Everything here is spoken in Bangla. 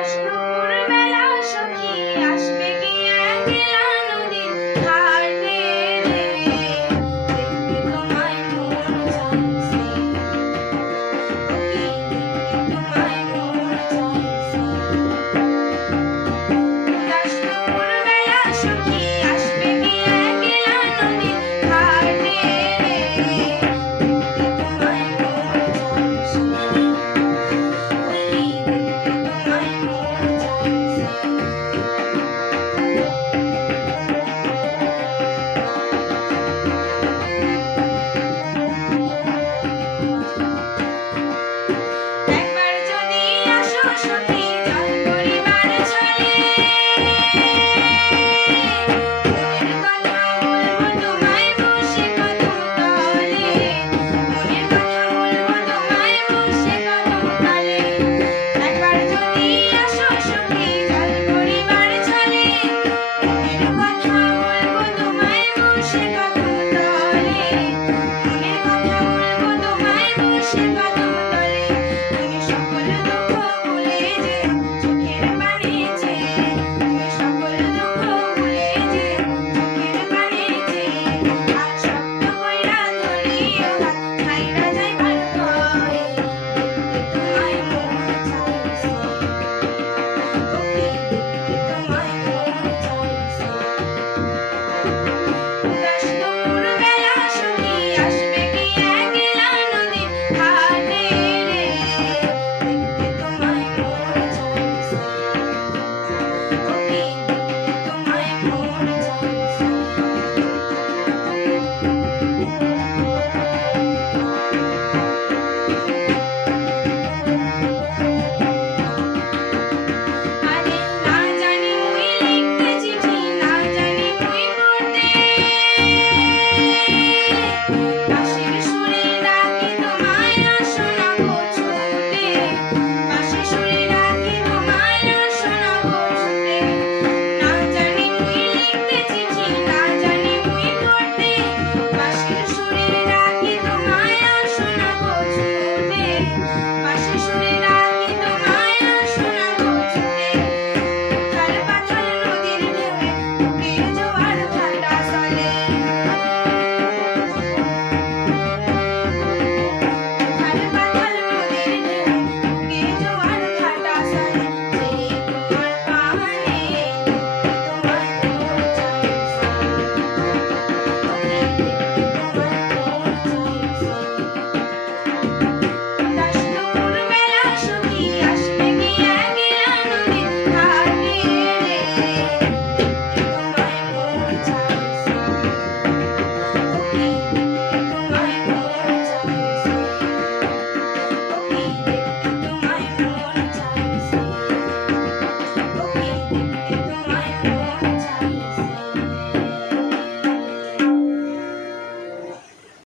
দুপুর বেলা সখী আসবে কি একলা নদীর ঘাটে রে, দেখতে তোমায় মন চাইছে, সখী দেখতে তোমায় মন চাইছে। দুপুর বেলা সখী আসবে কি একলা নদীর ঘাটে রে, দেখতে তোমায় মন চাইছে, সখী দেখতে তোমায় মন চাইছে। একবার যদি আসো সখী